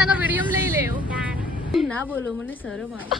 મંદાનો video લઈ લેવો. ના. બોલો મને શરમ આવે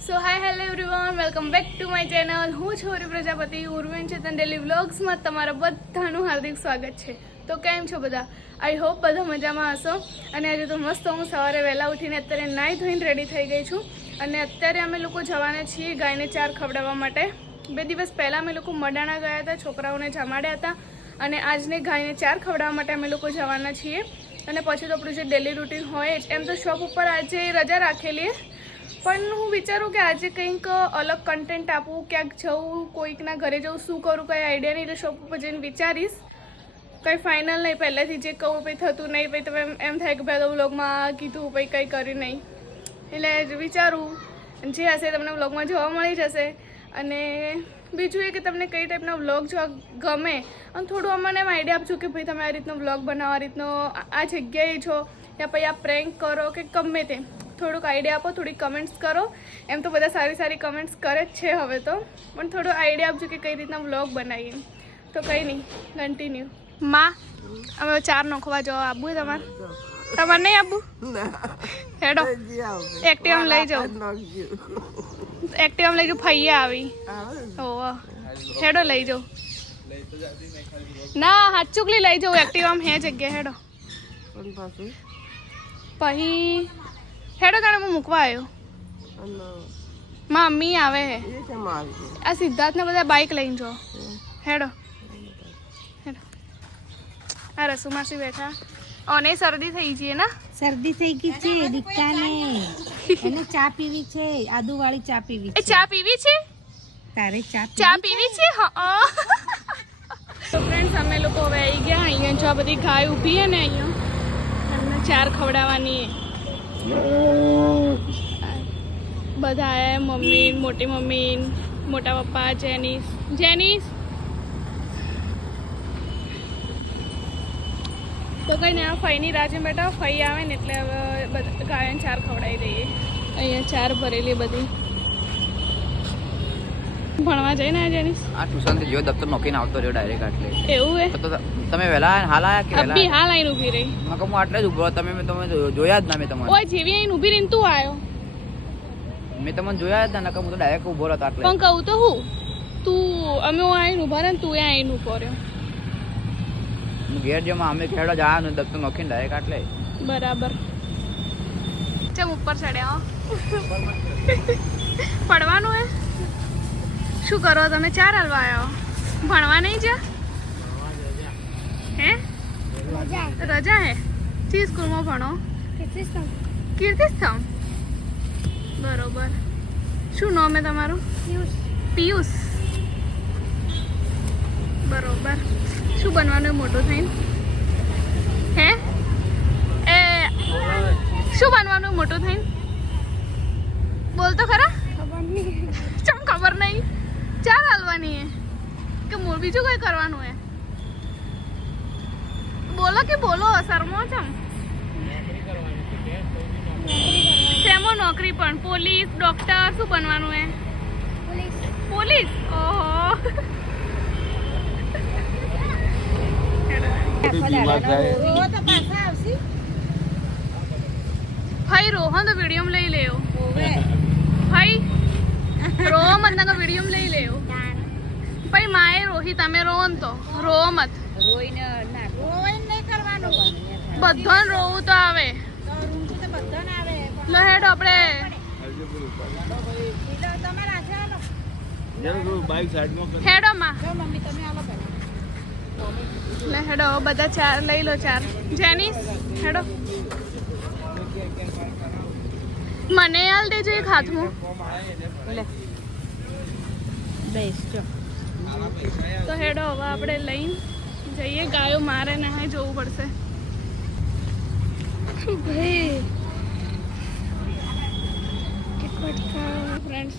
so hi hello everyone welcome back to my channel હું છું પ્રજાપતિ ઉર્વેન ચેતન ડેલી વ્લોગ્સમાં તમારા બધાનું હાર્દિક સ્વાગત છે. તો કેમ છો બધા? આઈ હોપ બધા મજામાં હશો. અને આજે તો મસ્ત હું સવારે વહેલા ઉઠીને અત્યારે નાહી ધોઈને રેડી થઈ ગઈ છું. અને અત્યારે અમે લોકો જવાના છીએ ગાયને ચાર ખવડાવવા માટે. બે દિવસ પહેલાં અમે લોકો મડાણા ગયા હતા, છોકરાઓને જમાડ્યા હતા. અને આજને ગાયને ચાર ખવડાવવા માટે અમે લોકો જવાના છીએ. અને પછી તો આપણું જે ડેલી રૂટીન હોય જ, એમ તો શોપ ઉપર આજે રજા રાખેલી. પણ હું વિચારું કે આજે કંઈક અલગ કન્ટેન્ટ આપું, ક્યાંક જવું કોઈકના ઘરે જવું શું કરું, કંઈ આઈડિયા નહીં, એટલે શોપ ઉપર જઈને વિચારીશ. કંઈ ફાઇનલ નહીં. પહેલેથી જે કહું પછી થતું નહીં. પછી તમે એમ- થાય કે ભાઈ તો વ્લોગમાં કીધું પછી કંઈ કર્યું નહીં. એટલે વિચારું. જે હશે તમને વ્લોગમાં જોવા મળી જશે. અને બીજું એ કે તમને કઈ ટાઈપના વ્લોગ જોવા ગમે. અને થોડું અમને એમ આઈડિયા આપજો કે ભાઈ, તમે આ રીતનો વ્લોગ બનાવો, આ રીતનો આ- આ જગ્યાએ છો. યા પછી આ પ્રેન્ક કરો કે ગમે તે. થોડુંક આઈડિયા આપો, થોડી કમેન્ટ્સ કરો. એમ તો બધા સારી સારી કમેન્ટ્સ કરે જ છે હવે તો. પણ થોડો આઈડિયા આપજો કે કઈ રીતના વ્લોગ બનાવીએ. તો કંઈ નહીં. કન્ટિન્યુ માં અમે ચાર નોખવા જવા આબુ તમારે? તમારે નહીં આબુ હેડો. એક્ટિવા લઈ જાઉં એક્ટિવા લઈ જાઉં ફઈએ આવી. ઓહો. હેડો લઈ જાઉં ના હાથ ચૂકલી લઈ જાઉં એક્ટિવા હે જગ્યા હેડો. પછી હેડો તાણે હું મૂકવા આવ્યો. મમ્મી આવે હે. આ સિદ્ધાર્થને બધા બાઇક લઈને જો હેડો. આ રસુમાસી બેઠા? ઓને શરદી થઈ ગઈ ને? શરદી થઈ ગઈ છે દીકાને. એને ચા પીવી છે આદુ વાળી ચા પીવી છે. ચા પીવી છે? તારે ચા ચા પીવી છે? હા તો ફ્રેન્ડ્સ અમે લોકો હવે આવી ગયા અહીંયા જો આ બધી ગાય ઊભી છે ને અહીંયા. એમને ચાર ખવડાવવાની. બધા આયા મમ્મી મોટી મમ્મી મોટા પપ્પા જેનીસ જેનીસ. તો કઈ ને આ ફઈની રાજે બેટા ફઈ આવે ને એટલે હવે ગાયન ચાર ખવડાવી દઈએ. અહીંયા ચાર ભરેલી બધી. ભણવા જઈને આ જેનીસ આ ટ્યુશનથી જો દફતર નોકીને આવતો રહ્યો ડાયરેક્ટ આટલે. એવું હે? તો તો તમે વહેલા હાલ આયા કે અબ્બી હાલ આઈને ઊભી રહી. મેં કહું આટલે જ ઊભો તમે મેં તમે જોયા જ ના મેં તમને. ઓય જેવી આઈને ઊભી રહીને તું આયો? મેં તમને જોયા જ ના નકર હું તો ડાયરેક્ટ ઊભો રહ્યો આટલે. પણ કહું તો હું તું અમે આઈને ઊભા રહે ને તું આઈને ઊભો રહ્યો. હું ઘેર જેમાં અમે ખેડો જવાનું દફતર નોખીને ડાયરેક્ટ આટલે. બરાબર. ચમ ઉપર ચડ્યા. પડવાનું હે? શું કરો તમે? ચાર હલવા આવ્યો ભણવા નહીં જા હે? રજા હે? ચી સ્કૂલમાં ભણો? કીર્તિસ્તંભ બરોબર. શું નામ હે તમારું? પિયુષ. બરોબર. શું બનવાનું મોટો થઈને? હે? એ શું બનવાનું મોટું થઈને? બોલ તો ખરા. ચમ ખબર નહીં? ચાર હાલવાની હે કે મોર બીજું કંઈ કરવાનું હે બોલો કે બોલો શરમો ચમ? શેમો નોકરી પણ. પોલીસ ડોક્ટર શું બનવાનું હે પોલીસ? ઓહો. ભાઈ રોહન તો વીડિયો લઈ લેવો ભાઈ રોહો મત ના વીડિયો લઈ લેવો ભાઈ માએ રોહી તમે રોહન તો. રો મત. બધાને રોવું તો આવે. લો હેડ આપણે હેડો માં. લે, હેડો બધા ચાર લઈ લો ચાર જેનીસ, હેડો. મને હાલ દેજો એક હાથમાં. બેસ, જો. તો હેડો, હવે આપણે લઈને જઈએ. ગાયો મારે ને હા જોવું પડશે. ભાઈ. ફ્રેન્ડ્સ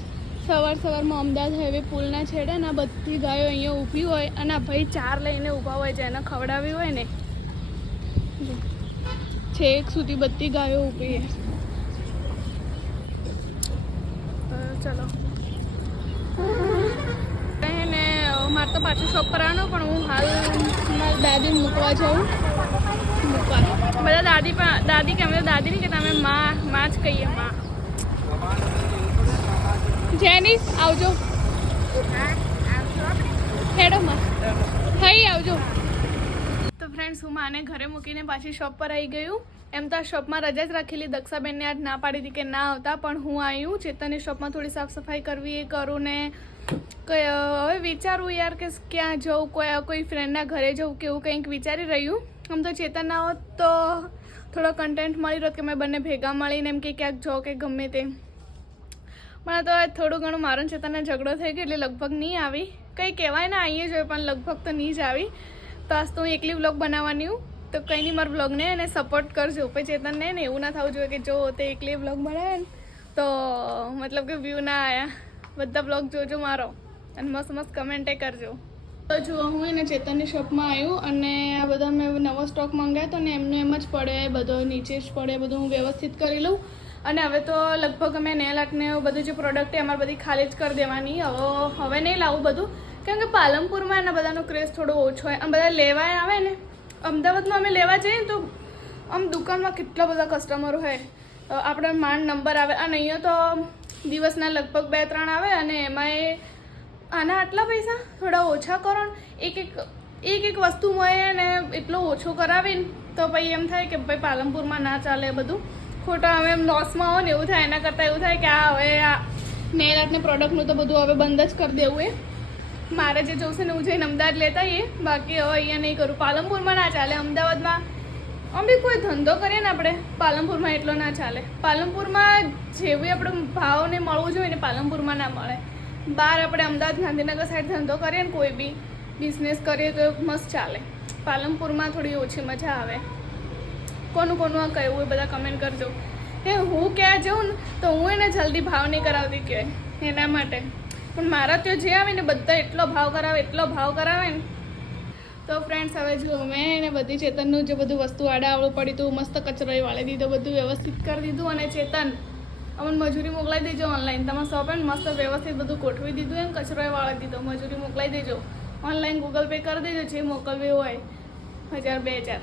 સવાર સવારમાં અમદાવાદ હાઈવે પુલના છેડે ને બધી ગાયો અહીંયા ઊભી હોય અને આ ભાઈ ચાર લઈને ઊભા હોય જેને ખવડાવી હોય ને. છેક સુધી બધી ગાયો ઊભી છે. ચલો. ને મારે તો પાછું શોપ કરવાનો, પણ હું હાલ મારા દાદીને મૂકવા જાઉં. મૂકવા. બધા દાદી પણ દાદી કે, અમે દાદી નહીં કે તમે માં માં જ કહીએ, માં. જેની આવજો. થઈ, આવજો. તો ફ્રેન્ડ્સ હું માને ઘરે મૂકીને પાછી શોપ પર આવી ગયું એમ તો આ શોપમાં રજા જ રાખેલી. દક્ષાબેનને આજ ના પાડી હતી કે ના આવતા, પણ હું આવ્યું ચેતનની શોપમાં થોડી સાફ સફાઈ કરવી એ કરું ને હવે વિચારું યાર કે ક્યાં જવું કોઈ કોઈ ફ્રેન્ડના ઘરે જવું કે એવું કંઈક વિચારી રહ્યું આમ તો ચેતન ના હોત તો થોડો કન્ટેન્ટ મળી રહ્યો કે મેં બંને ભેગા મળીને એમ કે ક્યાંક જાઉં કે ગમે તે પણ તો થોડું ઘણું મારો ને ચેતનને ઝઘડો થઈ ગયો એટલે લગભગ નહીં આવી. કંઈ કહેવાય ને આવીએ જોઈએ, પણ લગભગ તો નહીં જ આવી. તો આજ તો હું એકલી વ્લોગ બનાવવાની હું. તો કંઈ નહીં, મારા વ્લોગને એને સપોર્ટ કરજો. પછી ચેતનને ને એવું ના થવું જોઈએ કે જો તે એકલી વ્લોગ બનાવે ને, તો મતલબ કે વ્યૂ ના આવ્યા બધા વ્લોગ જોજો મારો અને મસ્ત મસ્ત કમેન્ટે કરજો. તો જુઓ હું એને ચેતનની શોપમાં આવ્યું અને આ બધા મેં નવો સ્ટોક મંગાવ્યો તો ને એમનું એમ જ પડે, બધો નીચે જ પડે, બધું હું વ્યવસ્થિત કરી લઉં. અને હવે તો લગભગ અમે નેલ આર્ટને એવું બધું જે પ્રોડક્ટ છે અમારે બધી ખાલી જ કરી દેવાની. હવે હવે નહીં લાવું બધું. કેમ કે પાલનપુરમાં એના બધાનો ક્રેઝ થોડો ઓછો હોય. આમ બધા લેવા આવે ને. અમદાવાદમાં અમે લેવા જઈએ ને તો આમ દુકાનમાં કેટલા બધા કસ્ટમરો હોય. આપણે માંડ નંબર આવે. અને અહીંયા તો દિવસના લગભગ બે ત્રણ આવે અને એમાં એ આના આટલા પૈસા? થોડા ઓછા કરો ને. એક એક એક એક વસ્તુ મળે ને એટલો ઓછો કરાવીને તો પછી એમ થાય કે ભાઈ પાલનપુરમાં ના ચાલે બધું. ખોટા હવે એમ લોસમાં હો ને એવું થાય, એના કરતાં એવું થાય કે આ હવે આ નેલ આર્ટને પ્રોડક્ટનું તો બધું હવે બંધ જ કરી દેવું એ. મારે જે જોશે ને હું જઈને અમદાવાદ લેતા એ બાકી હવે અહીંયા નહીં કરું. પાલનપુરમાં ના ચાલે અમદાવાદમાં. બી કોઈ ધંધો કરીએ ને આપણે, પાલનપુરમાં એટલો ના ચાલે. પાલનપુરમાં જેવી આપણે ભાવને મળવું જોઈએ ને પાલનપુરમાં ના મળે. બહાર આપણે અમદાવાદ ગાંધીનગર સાઈડ ધંધો કરીએ ને કોઈ બી બિઝનેસ કરીએ તો મસ્ત ચાલે. પાલનપુરમાં થોડી ઓછી મજા આવે. કોનું કોનું આ કહેવું એ બધા કમેન્ટ કરજો એ હું ક્યાં જાઉં ને તો હું એને જલ્દી ભાવ નહીં કરાવતી કે એના માટે. પણ મારા ત્યાં જે આવે ને બધા એટલો ભાવ કરાવે, એટલો ભાવ કરાવે ને. તો ફ્રેન્ડ્સ હવે જો મેં એને બધી ચેતનનું જે બધું વસ્તુ આડાવડું પડી હતું, મસ્ત કચરો એ વાળી દીધો, બધું વ્યવસ્થિત કરી દીધું અને ચેતન અમને મજૂરી મોકલાવી દેજો ઓનલાઈન તમારે શોપ મસ્ત વ્યવસ્થિત બધું ગોઠવી દીધું એમ, કચરો એ વાળી દીધો. મજૂરી મોકલાવી દેજો. ઓનલાઈન ગૂગલ પે કરી દેજો, જે મોકલવી હોય. હજાર, બે હજાર.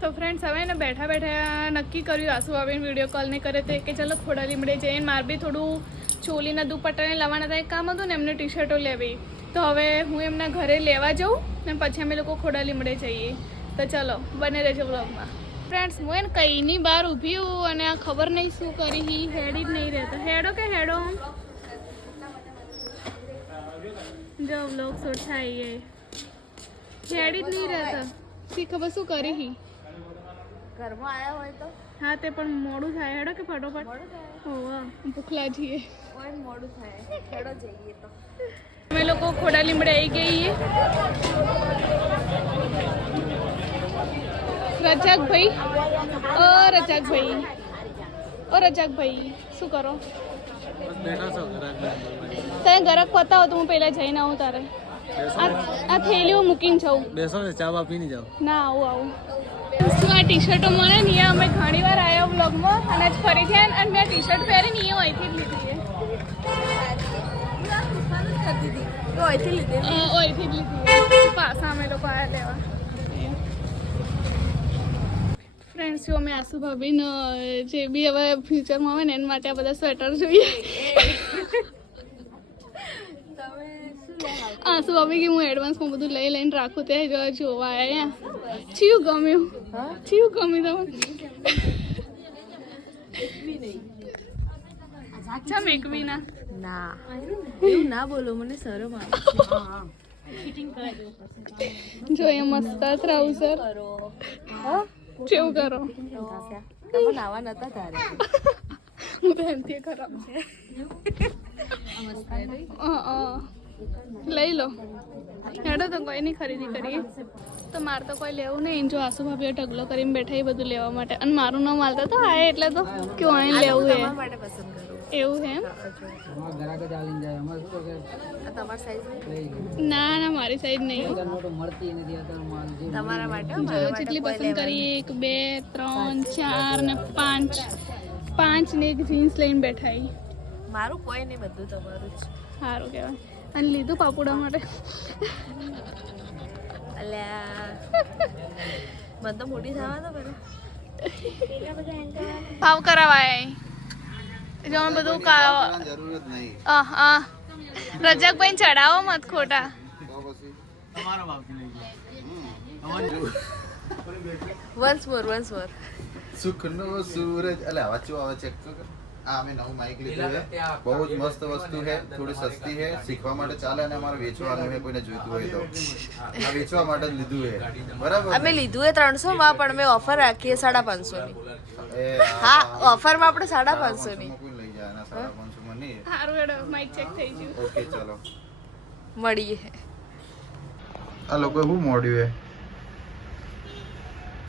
તો ફ્રેન્ડ્સ હવે ને બેઠા બેઠા નક્કી કર્યું, આસુ આવીને વીડિયો કોલ ને કરે તો કે ચલો ખોડા લીમડે જઈને માર બી થોડું ચોલીના દુપટ્ટાને લાવવાના હતા. એક કામ હતું ને, એમને ટી શર્ટો લેવી. તો હવે હું એમના ઘરે લેવા જાઉં ને પછી અમે લોકો ખોડા લીમડે જઈએ. તો ચલો, બને રહેજો બ્લોગમાં ફ્રેન્ડ્સ હું એને કઈની બહાર ઊભી હું અને આ ખબર નહીં શું કરી, હી હેડી જ નહીં રહેતો. હેડો કે હેડો? જો બ્લોગ શૂટ થાય હેડી જ નહીં રહેતો. શી ખબર શું કરી હી? ઘરમાં આવ્યા હોય તો? હા તે પણ મોડું થાય. હેડો કે ફટોફટ? હોવા ભૂખલા છીએ મોડું થાય. હેડો જઈએ તો. અમે લોકો ખોડા લીમડે આવી ગઈએ રજાકભાઈ ઓ રજાકભાઈ ઓ રજાકભાઈ શું કરો? તને ગરક પતાવો તો હું પહેલા જઈને આવું તારે. આ આ થેલીઓ મૂકીને જાઉં. બેસો ને ચા પીને જાઓ. ના આવું આવું. શું આ ટી શર્ટો મળે ને અહીંયા અમે ઘણી વાર આવ્યા બ્લોગમાં અને આજ ફરીથી આયા અને મેં ટી શર્ટ પહેરીને અહીંયા અહીંથી જ લીધી છે. ઓયથી જ લીધી પાછા અમે લોકો આયા લેવા. ફ્રેન્ડ્સ જો અમે આસુ ભાભીને જે બી હવે ફ્યુચરમાં આવે ને એના માટે આ બધા સ્વેટર જોઈએ. આસુ ભાભી કે હું એડવાન્સમાં બધું લઈ લઈને રાખું તે જોવા આવ્યા ચિયું ગમ્યું? ચિયું ગમ્યું તમને? અચ્છા મેકવીના. ના. એવું ના બોલો મને શરમ આવે જો એ મસ્ત ટ્રાઉઝર કેવું કરો? તમે નાવા નતા તારે હું તો એમથી ખરાબ છે. લઈ લો. હેડો તો કોઈ નહીં ખરીદી કરીએ. તો મારે તો કોઈ લેવું નહીં. જો આસુ ભાભીએ ઢગલો કરીને બેઠા એ બધું લેવા માટે. અને મારું નામ હાલતા તો આ એટલે તો કે અહીં લેવું એ માટે એવું છે? એમ ના ના મારી સાઈડ નહીં. તમારા માટે જેટલી પસંદ કરી એક બે ત્રણ ચાર ને પાંચ. પાંચ ને એક જીન્સ લઈને બેઠા મારું કોઈ નહીં બધું તમારું જ. સારું કહેવાય. અને લીધું પાપુડા માટે. અલ્યા. મને તો મોટી થવા દો પેલા. ભાવ કરાવાય જો અમે બધું. રજકભાઈ ચડાવો મત ખોટા. વન્સ મોર વન્સ મોર સુખનો સૂરજ. એટલે આવે કર. આ અમે નવું માઇક લીધું છે. બહુ જ મસ્ત વસ્તુ છે થોડી સસ્તી છે. શીખવા માટે ચાલે અને અમારે વેચવાનું છે કોઈને જોઈતું હોય તો. આ વેચવા માટે જ લીધું છે. બરાબર અમે લીધું એ ત્રણસો માં પણ મેં ઓફર રાખીએ સાડા પાંચસો ની હા હા ઓફરમાં આપણે સાડા પાંચસો ની લઈ જાય અને સાડા પાંચસોમાં નહીં. સારું હેડો માઇક ચેક થઈ ગયું. ઓકે ચલો. મળીએ. આ લોકો શું મોડ્યું હે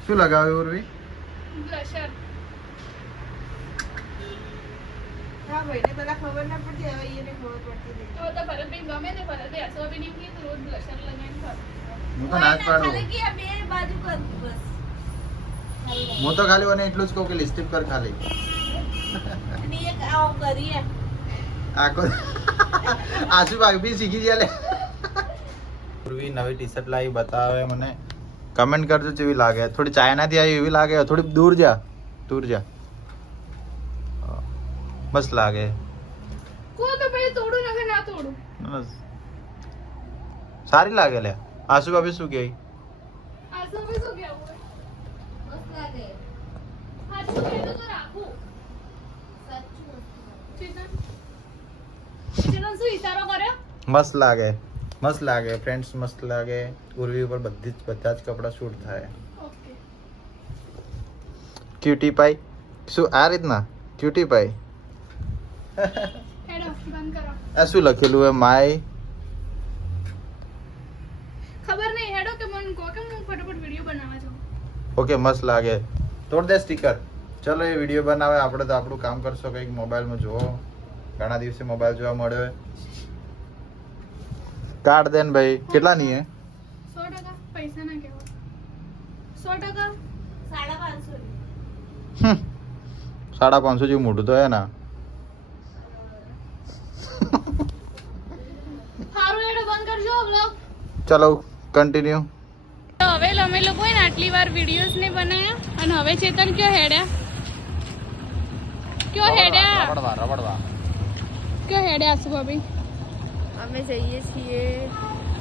શું લગાવ્યું ઉર્વી? બ્લશર તો તો ભરતભાઈ ગમે ને ભરતભાઈ અસવાબીની પ્લીઝ રોજ બ્લશર લગાવીને ફરો. હું તો હું તો ખાલી મને એટલું જ કહું કે લિપસ્ટિક કર ખાલી. આખો આશુ ભાઈ બી શીખી ગયા લે. પૂર્વી નવી ટી શર્ટ લાવી બતાવે મને. કમેન્ટ કરજો જેવી લાગે. થોડી ચાઇનાથી આવી એવી લાગે. થોડી દૂર જા. દૂર જા. મસ્ત લાગે. કો. સારી લાગે લે. આશુ ભાભી શું કર્યો? મસ્ત લાગે. મસ્ત લાગે. ફ્રેન્ડ્સ મસ્ત લાગે. ઉર્વી ઉપર બધી જ બધા જ કપડાં શૂટ થાય. ક્યુટી પાઈ શું આ રીતના? ક્યુટી પાઈ આ શું લખેલું હે? માય? ખબર નહીં હેડો કે મને કહો કે હું ફટાફટ વિડિયો બનાવવા જાઉં. ઓકે મસ્ત લાગે. તોડ દે સ્ટીકર ચલો એ વીડિયો બનાવે. આપણે તો આપણું કામ કરશો કંઈક મોબાઈલમાં. જુઓ. ઘણા દિવસે મોબાઈલ જોવા મળ્યો હે. કાઢ દે ને ભાઈ. કેટલા ની હે? સો ટકા. પૈસા ના ટકા. હમ. સાડા પાંચસો જેવું મોટું તો હે ના સારું હેડો બંધ કરજો બ્લોગ ચલો કન્ટિન્યુ તો હવે અમે લોકો ને આટલી વાર વિડીયોઝ ને બનાવ્યા અને હવે ચેતન કયો હેડ્યા કયો હેડ્યા રબડવા રબડવા કયો હેડ્યા આસુ ભાભી અમે જઈએ છીએ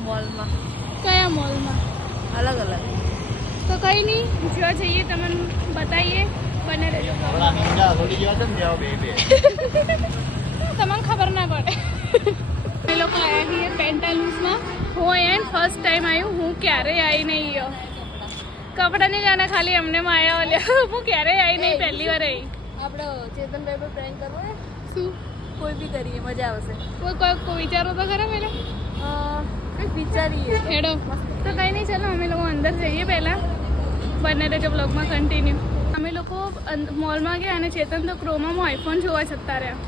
મોલમાં કયા મોલમાં અલગ અલગ તો કઈ નહીં જો જઈએ તમને બતાવીએ બને રહેજો થોડી જેવા છે ને જેવા બે બે તમને ખબર ના પડે અમે લોકો આવ્યા છીએ પેન્ટાલૂઝમાં હું અહીંયા ફર્સ્ટ ટાઈમ આવ્યું હું ક્યારેય આવી નહીં કપડાં નહીં જાણે ખાલી એમને માયા ઓલ્યા હું ક્યારેય આવી નહીં પહેલી વાર આવી આપણે ચેતનભાઈ પર પ્રેન્ક કરવો ને શું? કોઈ બી કરીએ મજા આવશે. કોઈ કોઈ કોઈ વિચારો તો ખરા પેલા? વિચારીએ. હેડો. તો કંઈ નહીં ચાલો અમે લોકો અંદર જઈએ પહેલાં. બંને રહેજો બ્લોગમાં કન્ટિન્યુ અમે લોકો મોલમાં ગયા અને ચેતન તો ક્રોમામાં આઈફોન જોવા જતા રહ્યા.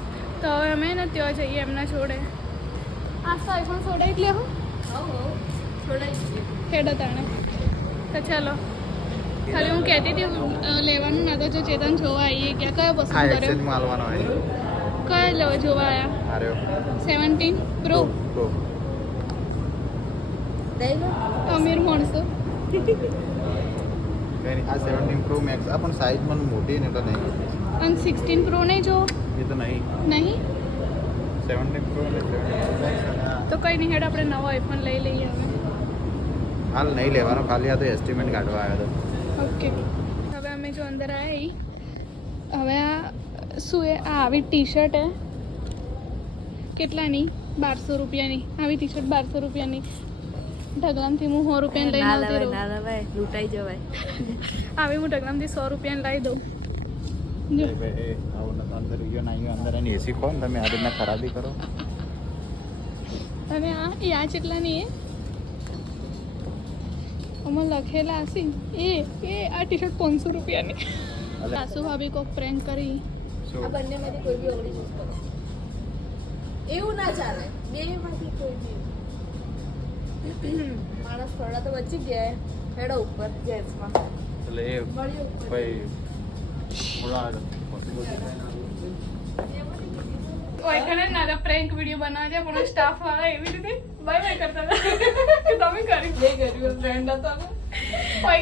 તો હવે અમે ને ત્યાં જઈએ એમના છોડે આ તો આઈફોન છોડે જ લેવું હેડો તાણે. તો ચાલો. ખાલી હું કહેતી હતી લેવાનું ના તો જો ચેતન જોવા આવીએ ક્યાં કયો પસંદ કર્યો? કયો લેવો જોવા આવ્યા સેવન્ટીન પ્રો અમીર માણસો. નહીં આ સેવન્ટીન પ્રો મેક્સ આ પણ સાઈઝ મને મોટી ને તો નહીં. અને સિક્સટીન પ્રો નહીં જો એ તો નહીં. નહીં? સેવન્ટીન પ્રો અને સેવન્ટીન તો કઈ નહીં હેડ આપણે નવો આઈફોન લઈ લઈએ હવે. હાલ નહીં લેવાનો ખાલી આ તો એસ્ટિમેટ કાઢવા આવ્યો હતો ઓકે હવે અમે જો અંદર આવ્યા હવે આ શું એ? આ આવી ટી શર્ટ હે કેટલાની? બારસો રૂપિયાની. આવી ટી શર્ટ બારસો રૂપિયાની. ઢગલામથી હું સો રૂપિયા લઈને ના આવતી રહું. ના લવાય લૂંટાઈ જવાય. આવી હું ઢગલામથી સો રૂપિયા લઈ દઉં. જો. એ ભાઈ, એ આવું અંદર ગયો ના અંદર એની એસી કોણ તમે આ રીતના ખરાબી કરો. અને આ એ આ જેટલાની એ? આમાં લખેલા હશે. એ એ આ ટી શર્ટ પાંચસો રૂપિયાની. સાસુ ભાભી કોક પ્રેન્ક કરી. આ બંનેમાંથી કોઈ બી ઓગળી કરો એવું ના ચાલે. બેમાંથી કોઈ બી. માણસ થોડા તો બચી ગયા હેડો ઉપર ગેસમાં. એટલે એ ભાઈ થોડા ઓયકને નાના પ્રેન્ક વિડિયો બનાવે છે પણ સ્ટાફ વાળા એવી રીતે બાય બાય કરતા હતા. કે તમે કરી લે કર્યું ફ્રેન્ડ હતા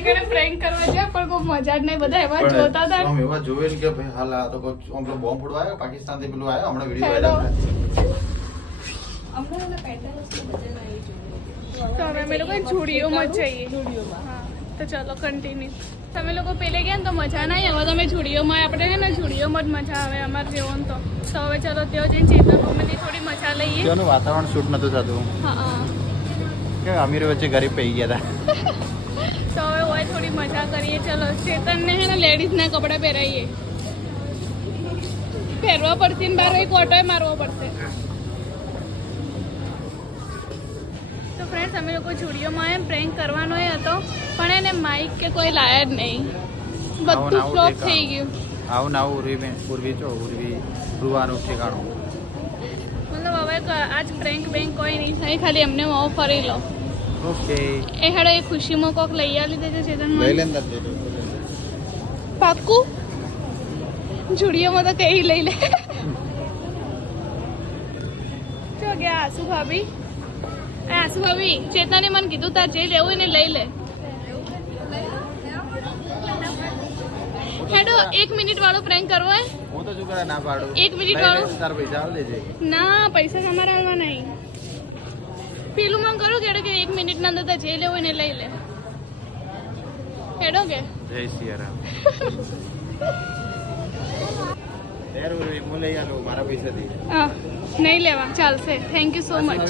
કને પ્રેન્ક કરવા છે પણ કોઈ મજા જ નહીં બધા એવા જોતા હતા. આમ એવા જોવે કે ભાઈ હાલ આ તો કોઈ આમ પેલો બોમ્બ ફોડવા આવ્યો પાકિસ્તાનથી પેલું આવ્યો હમણાં વીડિયો. વાયરલ અમને એના પેટર્ન્સની મજા ના આવી જોઈએ તો અમે લોકો જુડીઓમાં જઈએ. જુડીઓમાં. હા તો ચલો કન્ટિન્યુ તમે લોકો પેલે ગયા ને તો મજા ના આવે. હવે તમે ઝુડીઓમાં આપણે છે ને ઝુડીઓમાં જ મજા આવે અમારે જેવો તો. તો હવે ચલો ત્યાં જઈને ચેતન મમ્મીની થોડી મજા લઈએ. ત્યાંનું વાતાવરણ શૂટ નતું થતું. હા કે અમીર વચ્ચે ગરીબ પડી ગયા હતા તો હવે હોય થોડી મજા કરીએ. ચલો ચેતનને છે ને લેડીઝના કપડાં પહેરાવીએ પહેરવા પડશે ને બાર એક ઓટોય મારવો પડશે. તો ફ્રેન્ડ્સ અમે લોકો જુડીઓમાં એમ પ્રેન્ક કરવાનો એ હતો પણ એને માઇક કે કોઈ લાયા જ નહીં. બધું ફ્લોપ થઈ ગયું. આવું ને આવું ઉર્વી ઉર્વી જો ઉર્વી રૂવાનું ઠેકાણું. મતલબ હવે આજ પ્રેન્ક બેંક કોઈ નહીં થાય ખાલી એમને મો ફરી લો. ઓકે. એ હેડો એ ખુશીમાં કોક લઈ આવી દેજો ચેતન લઈ મને લે ને તાર પાક્કું? જુડીઓમાં તો કઈ લઈ લે. જો ગયા આસુ ભાભી. આસુ ભાભી ચેતને મને કીધું તાર જે લેવું હોય ને લઈ લે. હેડો એક મિનિટ વાળો પ્રેન્ક કરવો હે? હું તો શું ના પાડું. એક મિનિટ વાળો. તાર પૈસા આવ લેજે ના પૈસા તમારે હાલવા નહીં. પેલું મને કરું કેડો કે એક મિનિટના અંદર તાર જે લેવું હોય ને લઈ લે. હેડો કે. જય સિયારામ. યાર હું લઈ આલું મારા દે હા. નહીં લેવા ચાલશે થેન્ક યુ સો મચ.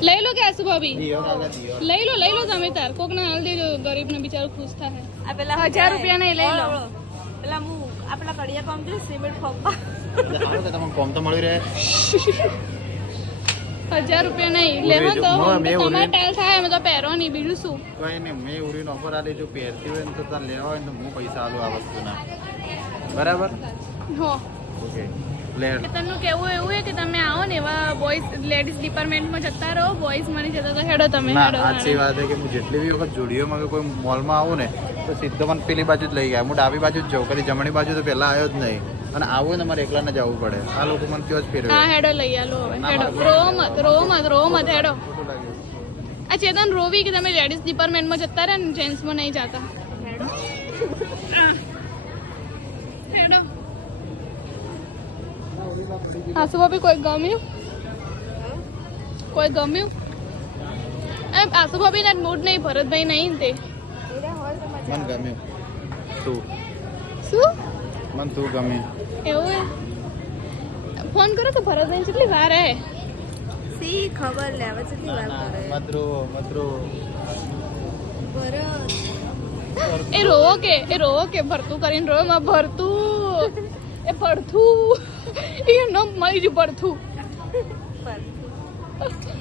લઈ લો કે આસુ ભાભી લઈ લો લઈ લો તમે તાર કોક ના હાલ દેજો ગરીબ ને બિચારો ખુશ થાય પેલા હજાર રૂપિયા નહીં લઈ લો. પેલા હું આપણા કડિયા કામ છે સિમેન્ટ ફોર્મ તમને કોમ તો મળી રહે હજાર રૂપિયા નહીં લેવા તો તમારે ટાઈલ થાય અમે તો પહેરો નહીં બીજું શું કઈ નહીં મેં ઉરીનો ઓફર આલી જો પહેરતી હોય ને તો તાર લેવા હોય ને તો હું પૈસા આલું આ વસ્તુના બરાબર હો ઓકે લે તનું કેવું એવું છે કે તમે આવો ને એવા બોયઝ લેડીઝ ડિપાર્ટમેન્ટમાં જતા રહો બોયઝ મને જતા તો હેડો તમે ના હેડો સાચી વાત છે કે હું જેટલી બી વખત જોડીઓમાં કે કોઈ મોલમાં આવું ને તો સીધો મને પેલી બાજુ જ લઈ ગયા. હું ડાબી બાજુ જ જાઉં કરી જમણી બાજુ તો પહેલા આવ્યો જ નહીં. અને આવું ને મારે એકલાને જવું પડે. આ લોકો મને કયો જ ફેરવે. હા હેડો લઈ આલો હવે હેડો. રો મત રો મત રો મત હેડો. આ ચેતન રોવી કે તમે લેડીઝ ડિપાર્ટમેન્ટમાં જતા રહ્યા ને જેન્ટ્સમાં નહીં જતા? હેડો. હેડો. આસુ ભાભી કોઈ ગમ્યું? કોઈ ગમ્યું? એ આસુ ભાભી ના મૂડ નહીં ભરતભાઈ નહીં તે. મન ગમ્યું. તું? શું? મન તું ગમ્યું. એવું ફોન કરો તો ભરતભાઈ કેટલી વાર હે સી ખબર લે હવે કેટલી વાર કરે. મધરો મધરો. ભરત. એ રોવો કે એ રોવો કે ભરતું કરીને રોવો માં ભરતું. એ ભરતું એ ન મળી જ ભરતું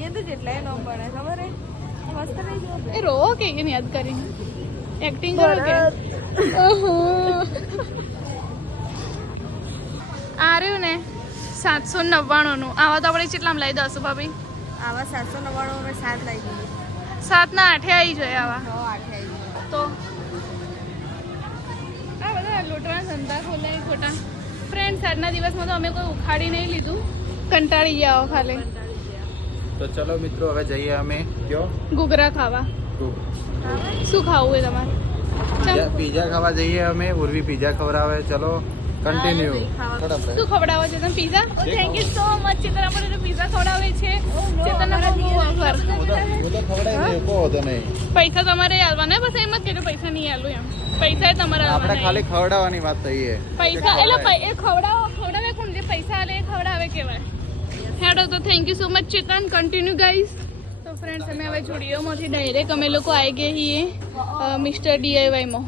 એ તો જેટલાય ન પડે ખબર હે? મસ્ત નહીં એ રોવો કે એને યાદ કરીને. એક્ટિંગ કરો કે? આ રહ્યું ને સાતસો નવ્વાણું નું આવા તો આપણે કેટલામાં લઈ દઉં ભાભી? આવા સાતસો નવ્વાણું અમે સાત લઈ ગઈ સાત ના આઠે આવી જાય આવા. તો આ બધા લૂંટવાના ધંધા ખોલાય ખોટા. ફ્રેન્ડ્સ આજના દિવસમાં તો અમે કોઈ ઉખાડી નહીં લીધું. કંટાળી ગયા ખાલી. તો ચલો મિત્રો હવે જઈએ અમે કયો? ઘૂઘરા ખાવા. શું ખાવું એ તમારે? પીઝા પીઝા ખાવા જઈએ અમે ઉર્વી પીઝા ખવડાવે. ચલો કન્ટિન્યુ શું ખવડાવો છે તમે? Pizza? Thank you so much Chetan આપણે પીઝા ખવડાવે છે. બહુ બહુ આભાર. તો પૈસા તમારે આલવાના બસ એમ જ કે પૈસા નહીં આલું એમ. પૈસા તમારે આપણે ખાલી ખવડાવવાની વાત થઈએ પૈસા એટલે એ ખવડાવો. ખવડાવે કોણ? જે પૈસા આલે એ ખવડાવે કહેવાય. હેડો તો thank you so much Chetan. Continue guys તો ફ્રેન્ડ્સ અમે હવે જોડીઓમાંથી ડાયરેક્ટ અમે લોકો આવી ગયા છીએ મિસ્ટર ડીઆઈવાયમાં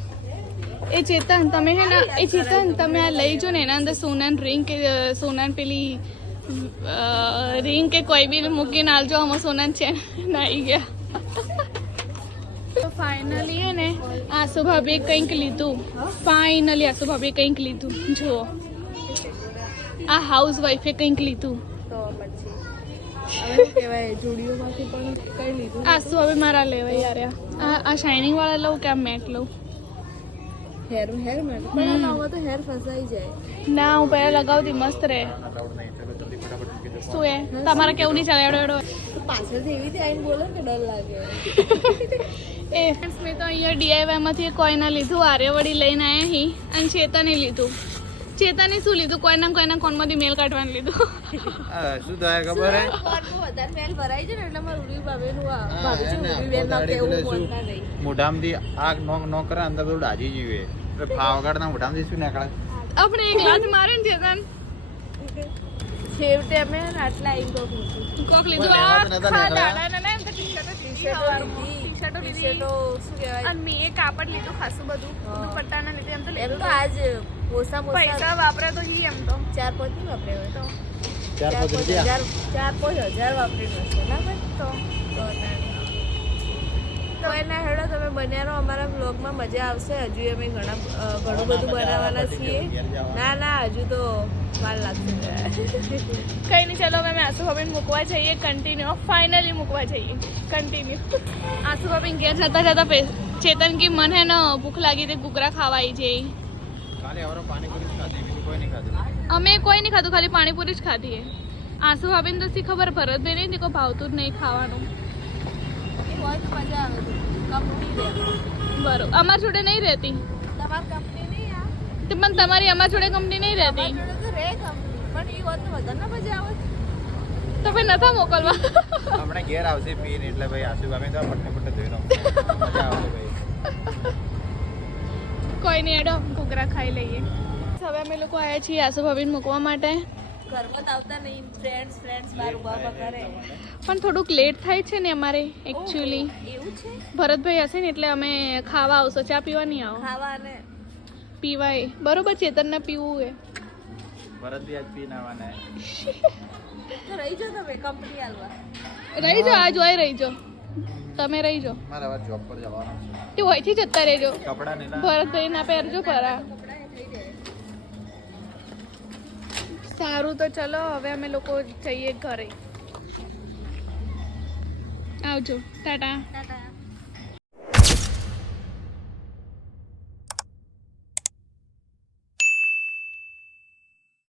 એ ચેતન તમે હે ને એ ચેતન તમે આ લઈ જો ને એના અંદર સોનાન રિંગ કે સોનાન પેલી રિંગ કે કોઈ બી મૂકીને આલજો આમાં સોનાન છે ના આવી ગયા. ફાઇનલી હે ને આસુ ભાભીએ કંઈક લીધું. ફાઇનલી આસુ ભાભીએ કંઈક લીધું. જુઓ. આ હાઉસ વાઈફે કંઈક લીધું. આસુ હવે મારા લેવાય યાર. આ આ શાઇનિંગ વાળા લઉં કે આ મેટ લઉં? હેર હેર મેટ પણ આમાં તો હેર ફસાઈ જાય. ના હું પહેલા લગાવતી મસ્ત રહે. શું એ? તમારે કેવું નહીં ચાલે? એડો એડો પાછળથી એવી રીતે બોલો કે ડર લાગે. એ. મેં તો અહીંયા ડીઆઈવાયમાંથી કોઈના લીધું આર્યવડી લઈને આવ્યા હી અને ચેતાને લીધું. ચેતાને શું લીધું? કોઈના કોઈના કોનમાંથી મેલ કાઢવાનું લીધું. શું થાય ખબર હે? વધારે મેલ ભરાઈ છે ને એટલે મારું ઉડી બાબેનું આ ભાભી બેન ના કેવું? બોલતા નહીં. મોઢામાંથી આગ નોક નોક કરે અંદર બધું ડાજી જીવે. એટલે ફાવગાડના મોઢામાંથી શું નીકળે? આપણે એક લાત મારે ને ચેતન. છેવટે અમે આટલા કીધું કોક લીધું. આ લેવા ના એમ તો ટી-શર્ટો લીધી ટી-શર્ટો લીધી શું કહેવાય? અને મેં કાપડ લીધું ખાસું બધું. દુપટ્ટાના લીધે એમ તો લીધું તો આજ ઓછા પૈસા વાપરે તો ઈ એમ તો. ચાર પાંચની વાપરે હોય તો. ચાર પાંચ હજાર ચાર પાંચ હજાર વાપરી હશે ના તો. તો. તો એના હેડો તમે બન્યાનો અમારા બ્લોગમાં મજા આવશે. હજુ અમે ઘણા ઘણું બધું બનાવવાના છીએ. ના ના હજુ તો વાર લાગશે. કઈ નહીં ચલો અમે આસુ ભાભીને મૂકવા જઈએ. કન્ટિન્યુ ફાઇનલી મૂકવા જઈએ. કન્ટિન્યુ આસુ ભાભીને ઘેર જતા જતા ચેતન કી મન હે ને ભૂખ લાગી તે ઘૂઘરા ખાવા આવી જઈ. ખાલી હવે પાણીપુરી ખાધી કોઈ નહીં ખાધું. અમે કોઈ નહીં ખાધું ખાલી પાણીપુરી જ ખાધી હે. આસુ ભાભીને તો શી ખબર ભરતભાઈ નહીં તે કોઈ ભાવતું જ નહીં ખાવાનું. હોય તો મજા આવે કંપની બરોબર. અમાર જોડે નહીં રહેતી? તમારી કંપની નહીં આ? તે પણ તમારી અમાર જોડે કંપની નહીં રહેતી? તો રે કંપની પણ એ હોય તો વધારે ના મજા આવે. તો ભાઈ નતા મોકલવા? હમણાં ઘેર આવશે પીન એટલે ભાઈ આસુ અમે તો પટ્ટે પટ્ટે ધોઈ નાખું મજા આવશે ભાઈ. કોઈ નહીં એડો ઘૂઘરા ખાઈ લઈએ. હવે અમે લોકો આવ્યા છીએ આસુ ભાભીને મૂકવા માટે. ઘરમાં આવતા નહીં. ફ્રેન્ડ્સ ફ્રેન્ડ્સ બાર ઊભા ઊભા કરે. પણ થોડુંક લેટ થાય છે ને અમારે એકચ્યુઅલી એવું છે? ભરતભાઈ હશે ને એટલે અમે ખાવા આવશો ચા પીવા નહીં આવો. ખાવા ને પીવાય. બરોબર ચેતનને પીવું એ. ભરતભાઈ આજ પીને આવવાના તો રહી જો તમે કંપની આલવા રહી જો આજ હોય રહી જો તમે રહી જો મારે હવે જોબ પર જવાનું છે. તું હોય છે જતા રહેજો. કપડા નહીં ભરતભાઈ ના પહેરજો ખરા સારું તો ચલો હવે અમે લોકો જઈએ ઘરે. આવજો. ટાટા. ટાટા.